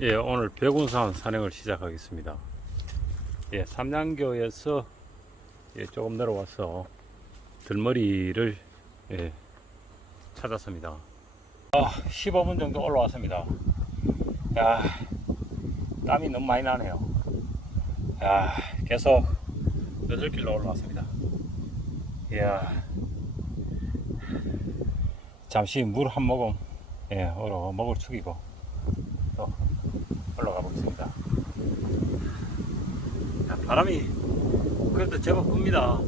예, 오늘 백운산 산행을 시작하겠습니다. 예, 삼양교에서 예, 조금 내려와서 들머리를 예, 찾았습니다. 아, 15분 정도 올라왔습니다. 야, 땀이 너무 많이 나네요. 야, 계속 여덟길로 올라왔습니다. 이야, 잠시 물 한 모금, 예, 얼어 목을 축이고 또 올라가 보겠습니다. 야, 바람이 그래도 제법 붑니다.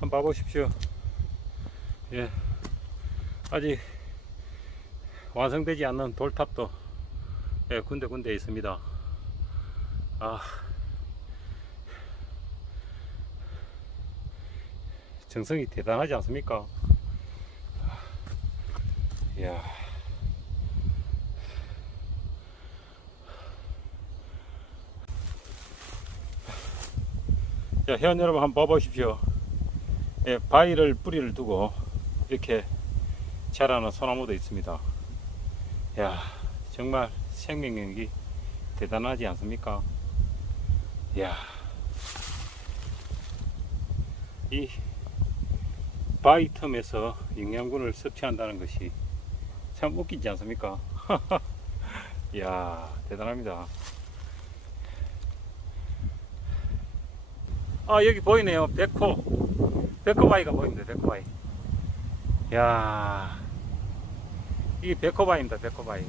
예. 한번 봐보십시오. 예. 아직 완성되지 않는 돌탑도 예, 군데군데 있습니다. 아. 정성이 대단하지 않습니까? 이야. 자, 회원 여러분 한번 봐보십시오. 예, 바위를 뿌리를 두고 이렇게 자라는 소나무도 있습니다. 야, 정말 생명력이 대단하지 않습니까? 야, 이 바위 틈에서 영양분을 섭취한다는 것이 참 웃기지 않습니까? 야, 대단합니다. 아 여기 보이네요 백호 백호바위가 보입니다 백호바위 야. 이게 백호바위입니다 백호바위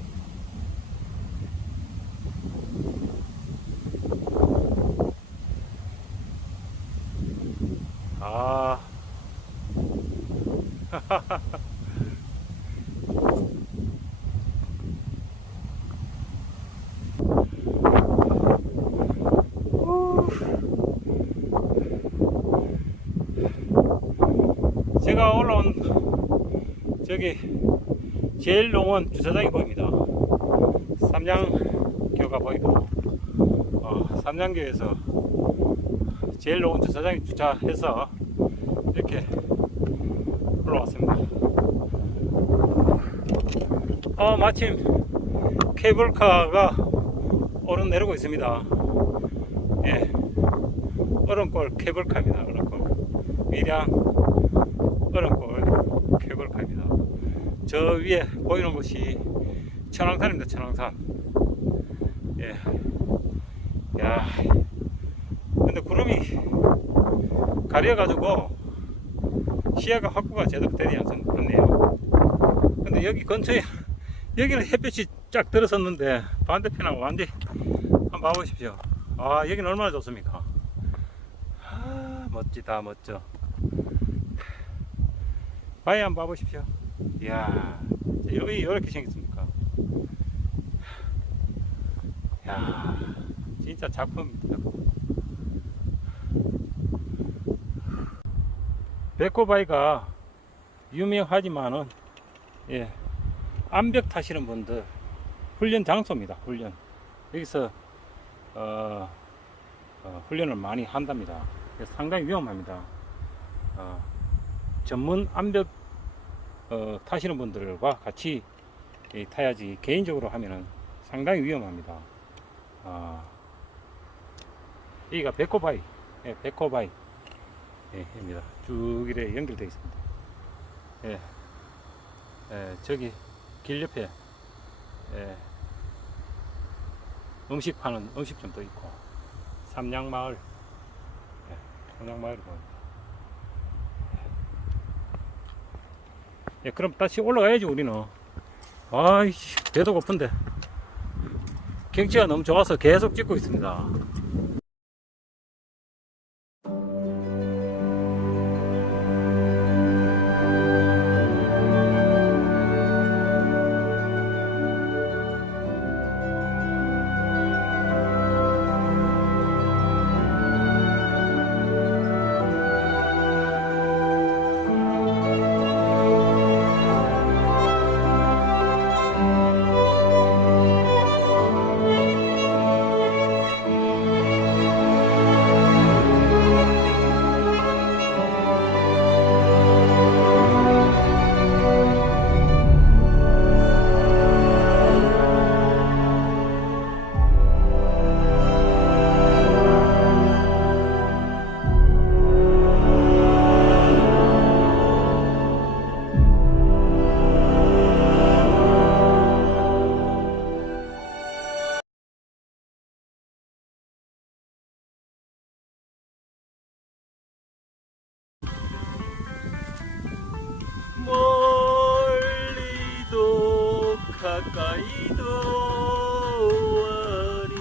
아 제가 올라온 저기 제일 농원 주차장이 보입니다. 삼양교가 보이고 어, 삼양교에서 제일 농원 주차장에 주차해서 이렇게 올라왔습니다. 어, 마침 케이블카가 오른 내리고 있습니다. 예, 얼음골 케이블카입니다. 얼음골 밀양 얼음골 케이블카입니다. 저 위에 보이는 곳이 천왕산입니다. 천왕산. 예. 야. 근데 구름이 가려가지고 시야가 확보가 제대로 되지 않- 않네요. 근데 여기 근처에 여기는 햇볕이 쫙 들어섰는데 반대편하고 완전히 한번 봐보십시오. 아 여기는 얼마나 좋습니까? 아, 멋지다 멋져. 바위 한번 봐보십시오. 이야, 여기 이렇게 생겼습니까? 야, 진짜 작품입니다. 백호바위가 유명하지만은 예, 암벽 타시는 분들 훈련 장소입니다. 훈련 여기서 어, 어, 훈련을 많이 한답니다. 상당히 위험합니다. 어, 전문 암벽 어, 타시는 분들과 같이 예, 타야지 개인적으로 하면은 상당히 위험합니다. 아, 여기가 백호바위, 예, 백호바위, 예, 입니다. 쭉 이래 연결되어 있습니다. 예, 예, 저기 길 옆에 예, 음식 파는 음식점도 있고 삼양마을, 예, 삼양마을이 보입니다. 예, 그럼 다시 올라가야지 우리는. 아이씨, 배도 고픈데. 경치가 너무 좋아서 계속 찍고 있습니다. 가까이 도 와리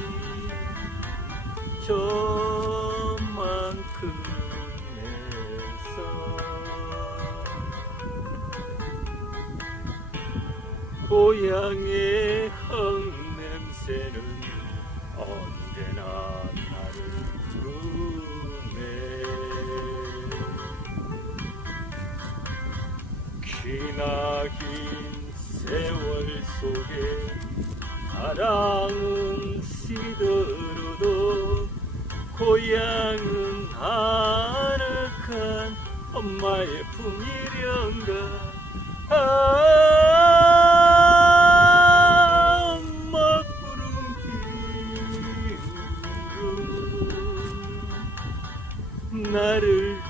저만큼 내서. 고향의 흙냄새는 언제나 나를 부르네. 기나긴 세월 속에 사랑은 시들어도 고향은 아늑한 엄마의 품이련가. 아, 엄마 구름 기울어 나를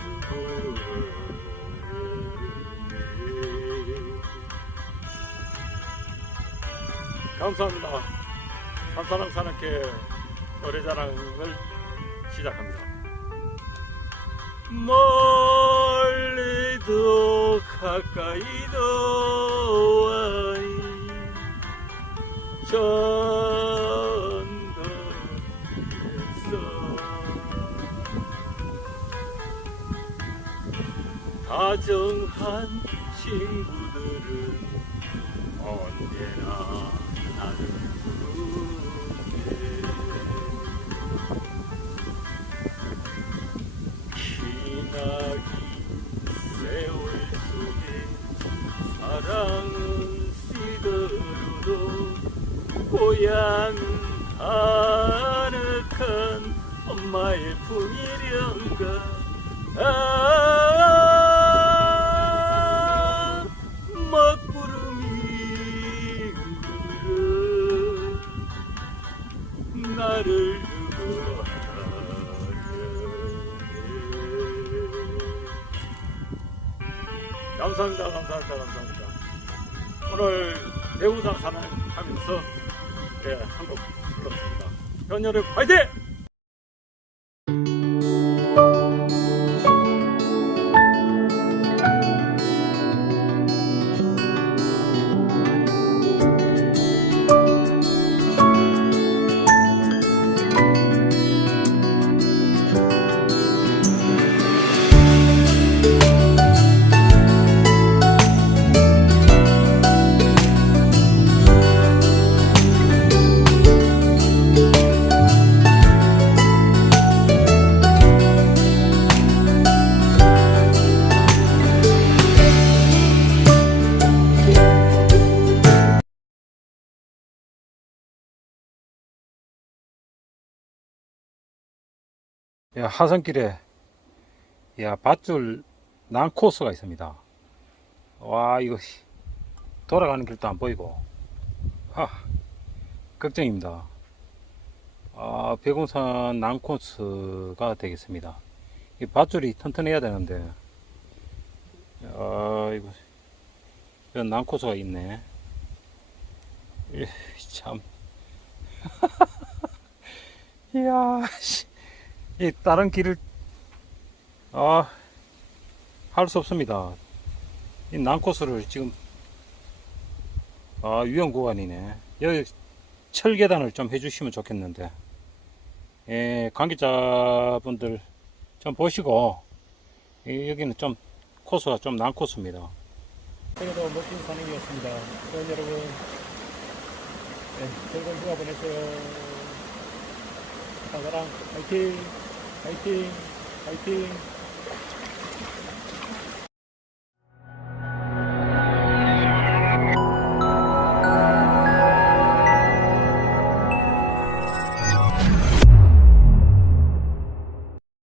감사합니다. 산사랑 사랑께 노래자랑을 시작합니다. 멀리도 가까이도 와이 전도에서 다정한 엄마의 품이련가? 아 먹구름이 울어 나를 감사합니다 감사합니다 감사합니다. 오늘 배우장 산행하면서 예, 한곡 불렀습니다. 현열의 화이팅! 야, 하산길에 야, 밧줄 난코스가 있습니다. 와, 이거 씨, 돌아가는 길도 안 보이고. 아, 걱정입니다. 아, 백운산 난코스가 되겠습니다. 이 밧줄이 튼튼해야 되는데. 아, 이거 이런 난코스가 있네. 이, 참. 이야, 씨. 이 다른 길을 아, 할 수 없습니다. 이 난코스를 지금 아, 위험 구간이네. 여기 철계단을 좀 해주시면 좋겠는데. 예, 관계자분들 좀 보시고 이- 여기는 좀 코스가 좀 난코스입니다. 오늘도 멋진 산행이었습니다. 그럼 여러분, 네, 즐거운 휴가 보내세요. 사사랑 화이팅! 화이팅! 화이팅!